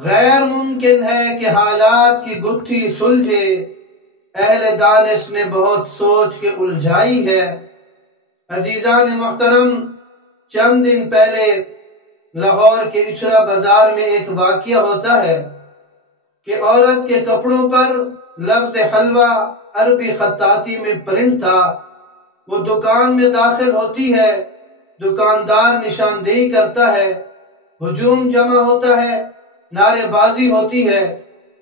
غیر ممکن ہے کہ حالات کی گتھی سلجھے، اہل دانش نے بہت سوچ کے الجھائی ہے۔ عزیزان محترم، چند دن پہلے لاہور کے اچھرا بازار میں ایک واقعہ ہوتا ہے کہ عورت کے کپڑوں پر لفظ حلوہ عربی خطاطی میں پرنٹ تھا۔ وہ دکان میں داخل ہوتی ہے، دکاندار نشاندہی کرتا ہے، ہجوم جمع ہوتا ہے، نعرے بازی ہوتی ہے،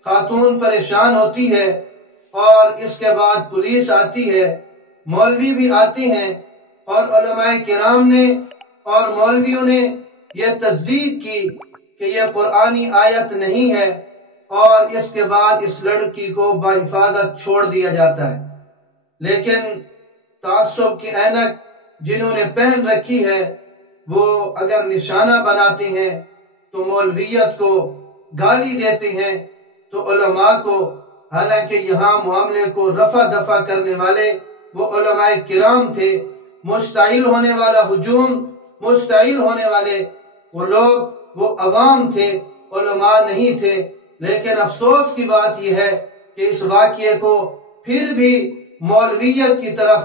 خاتون پریشان ہوتی ہے، اور اس کے بعد پولیس آتی ہے، مولوی بھی آتی ہیں، اور علماء کرام نے اور مولویوں نے یہ تصدیق کی کہ یہ قرآنی آیت نہیں ہے، اور اس کے بعد اس لڑکی کو بحفاظت چھوڑ دیا جاتا ہے۔ لیکن تعصب کی اینک جنہوں نے پہن رکھی ہے، وہ اگر نشانہ بناتے ہیں تو مولویت کو گالی دیتے ہیں، تو علماء کو، حالانکہ یہاں معاملے کو رفع دفع کرنے والے وہ علماء کرام تھے، مشتعل ہونے والا ہجوم، مشتعل ہونے والے وہ لوگ، وہ عوام تھے، علماء نہیں تھے۔ لیکن افسوس کی بات یہ ہے کہ اس واقعے کو پھر بھی مولویت کی طرف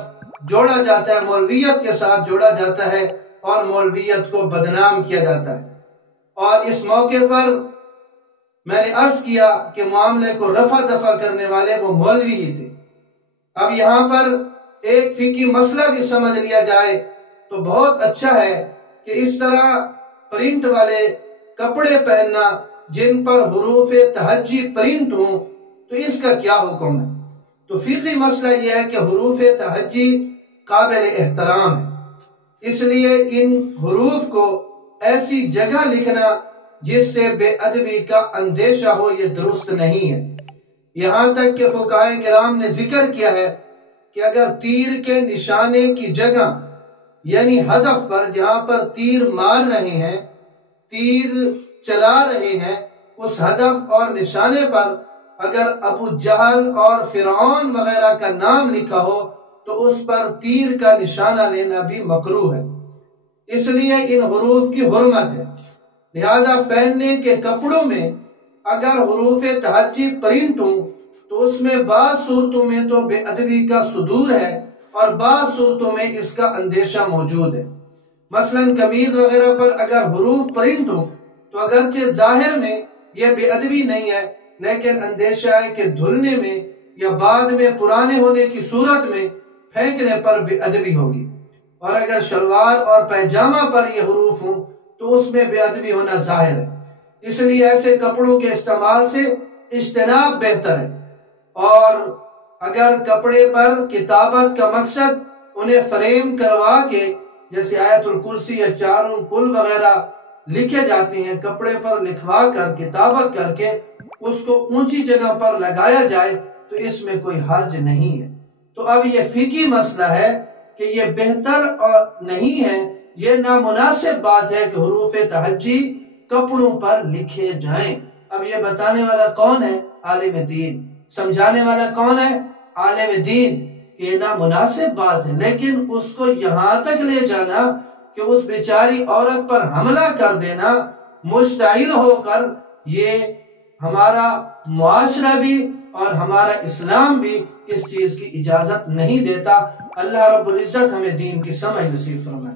جوڑا جاتا ہے، مولویت کے ساتھ جوڑا جاتا ہے، اور مولویت کو بدنام کیا جاتا ہے۔ اور اس موقع پر میں نے عرض کیا کہ معاملے کو رفع دفع کرنے والے وہ مولوی ہی تھے۔ اب یہاں پر ایک فقہی مسئلہ بھی سمجھ لیا جائے تو بہت اچھا ہے کہ اس طرح پرنٹ والے کپڑے پہننا جن پر حروف تہجی پرنٹ ہوں، تو اس کا کیا حکم ہے؟ تو فقہی مسئلہ یہ ہے کہ حروف تہجی قابل احترام ہے، اس لیے ان حروف کو ایسی جگہ لکھنا جس سے بے ادبی کا اندیشہ ہو، یہ درست نہیں ہے۔ یہاں تک کہ فقہاء کرام نے ذکر کیا ہے کہ اگر تیر کے نشانے کی جگہ، یعنی ہدف پر جہاں پر تیر مار رہے ہیں، تیر چلا رہے ہیں، اس ہدف اور نشانے پر اگر ابو جہل اور فرعون وغیرہ کا نام لکھا ہو تو اس پر تیر کا نشانہ لینا بھی مکروہ ہے۔ اس لیے ان حروف کی حرمت ہے، لہذا پہننے کے کپڑوں میں اگر حروف تہجی پرنٹ ہوں تو اس میں بعض صورتوں میں تو بے ادبی کا صدور ہے، اور بعض صورتوں میں اس کا اندیشہ موجود ہے۔ مثلا قمیض وغیرہ پر اگر حروف پرنٹ ہوں تو اگرچہ ظاہر میں یہ بے ادبی نہیں ہے، لیکن اندیشہ ہے کہ دھلنے میں یا بعد میں پرانے ہونے کی صورت میں پھینکنے پر بے ادبی ہوگی۔ اور اگر شلوار اور پیجامہ پر یہ حروف ہوں تو اس میں بے ادبی ہونا ظاہر ہے، اس لیے ایسے کپڑوں کے استعمال سے اجتناب بہتر ہے۔ اور اگر کپڑے پر کتابت کا مقصد انہیں فریم کروا کے، جیسے آیت الکرسی یا چاروں کل وغیرہ لکھے جاتے ہیں، کپڑے پر لکھوا کر کتابت کر کے اس کو اونچی جگہ پر لگایا جائے تو اس میں کوئی حرج نہیں ہے۔ تو اب یہ فقہی مسئلہ ہے کہ یہ بہتر نہیں ہے، یہ نامناسب بات ہے کہ حروف تہجی کپڑوں پر لکھے جائیں۔ اب یہ بتانے والا کون ہے؟ عالم دین۔ سمجھانے والا کون ہے؟ عالم دین، کہ یہ نامناسب بات ہے، لیکن اس کو یہاں تک لے جانا کہ اس بیچاری عورت پر حملہ کر دینا مشتعل ہو کر، یہ ہمارا معاشرہ بھی اور ہمارا اسلام بھی اس چیز کی اجازت نہیں دیتا۔ اللہ رب العزت ہمیں دین کی سمجھ نصیب فرمائے۔